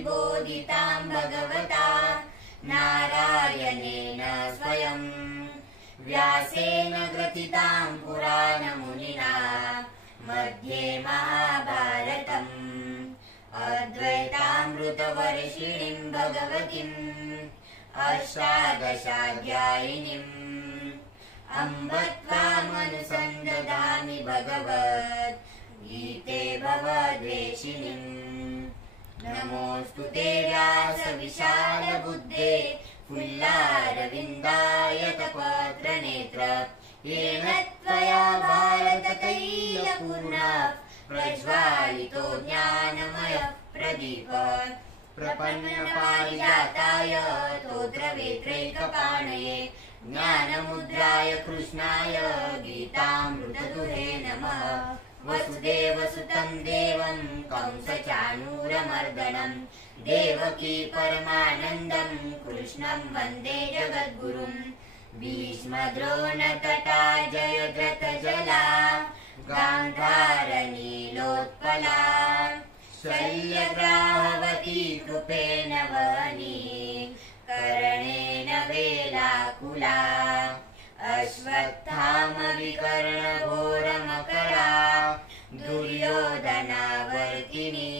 विबोधितां भगवता नारायणेन स्वयं व्यासेन ग्रथितां पुराणमुनिना मध्ये महाभारतम् अद्वैतामृतवर्षिणीं भगवतीम् अष्टादशाध्यायिनीम् अम्ब त्वामनुसन्दधामि भगवद्गीते भवद्वेषिणीम् नमोऽस्तु ते व्यासविशालबुद्धे फुल्लारविन्दायतपत्रनेत्र येन त्वया भारततैलपूर्णः प्रज्वालितो ज्ञानमयः प्रदीपः प्रपन्नपारिजाताय स्तोत्रवेत्रैकपाणये ज्ञानमुद्राय कृष्णाय गीतामृतदुहे नमः। वसुदेवसुतं देवं कंसचाणूरमर्दनं देवकी परमानन्दं कृष्णं वन्दे जगद्गुरुं। भीष्मद्रोणतटा जयद्रथजला गान्धारनीलोत्पला शल्यग्राहवती कृपेण वहनी कर्णेन वेलाकुला अश्वत्थामविकर्णघोरमकरा दुर्योधनावर्तिनी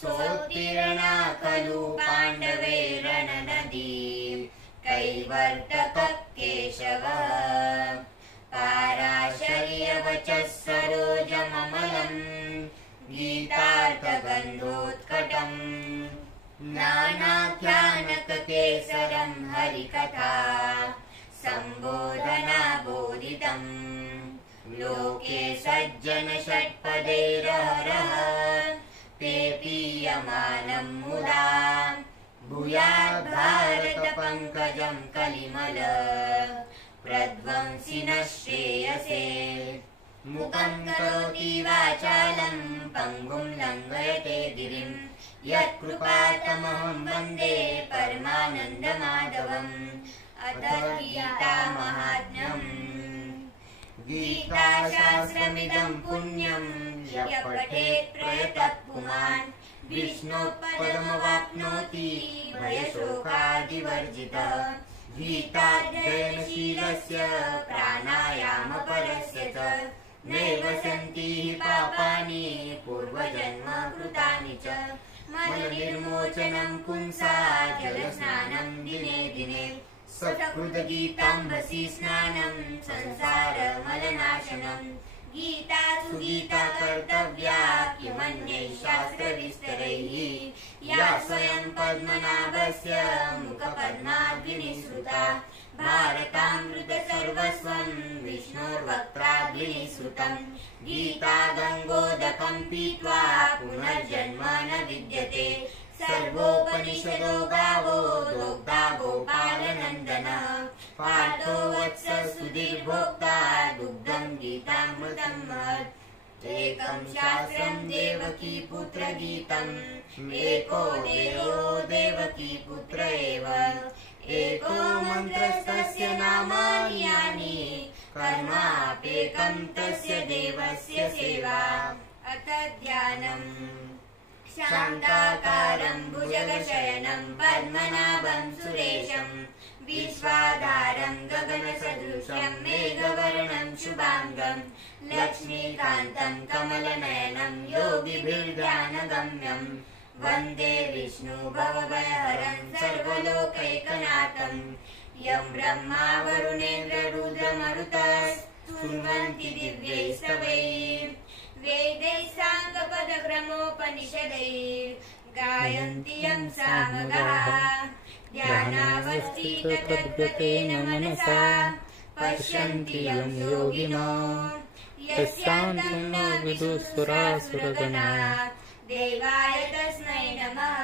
सोत्तीर्णा खलु पाण्डवैरणनदी कैवर्तकः केशवः पाराशर्यवचः सरोजममलम् गीतार्थगन्धोत्कटम् नानाख्यानककेसरं हरिकथा सम्बोधना बोधितम् लोके सज्जन षट्पदैरहरः ते पीयमानं मुदा भूयात् भारत पंकजं कलिमल प्रध्वंसिनः श्रेयसे मुखं करोति वाचालं पंगुं लङ्घयते गिरिं यत्कृपातमहं वन्दे परमानन्दमाधवम्। अथ गीता महात्म्यम्। गीताशास्त्रमिदं पुण्यं यः पठेत् प्रयतः पुमान् विष्णोपदमवाप्नोति भयशोकादिवर्जितः। गीताध्ययनशीलस्य प्राणायामपरस्य च नैव सन्ति पापानि पूर्वजन्म कृतानि च। मलनिर्मोचनं पुंसा जलस्नानं दिने दिने सत्कृतगीताम्बसि स्नानं संसारमलनाशनम्। गीता सुगीता कर्तव्या किमन्यैः शास्त्रविस्तरैः या स्वयं पद्मनाभस्य मुखपद्माद्विनिसृता भारतामृत सर्वस्वं विष्णोर्वक्त्राद्विनिसृतम्। गीता गङ्गोदकं पीत्वा पुनर्जन्म न विद्यते सर्वोपनिषदो गावो दोग्धा गोपालनन्दनः पार्थो वत्स सुधीर्भोक्ता दुग्धं गीतामृतं महत्। एकं शास्त्रं देवकी पुत्र गीतम् एको देवो देवकी पुत्र एव एको मन्त्रस्तस्य नामानि यानि कर्माप्येकं तस्य देवस्य सेवा। अथ ध्यानम्। शान्ताकारं भुजगशयनं पद्मनाभं सुरेशं विश्वाधारं गगनसदृशं मेघवर्णं शुभांगं लक्ष्मीकान्तं कमलनयनं योगिभिर्ध्यानगम्यं वन्दे विष्णु भवभयहरं सर्वलोकैकनाथं। यं ब्रह्मा वरुणेन्द्र रुद्रमरुतः स्तुवन्ति दिव्यैस्तवैः वेदैः साङ्गपदक्रमोपनिषदैः गायन्ति यं सामगाः। ध्यानावस्थिततद्गतेन मनसा पश्यन्ति यं योगिनो यस्यान्तं न विदुः सुरासुरगणाः। देवाय तस्मै नमः।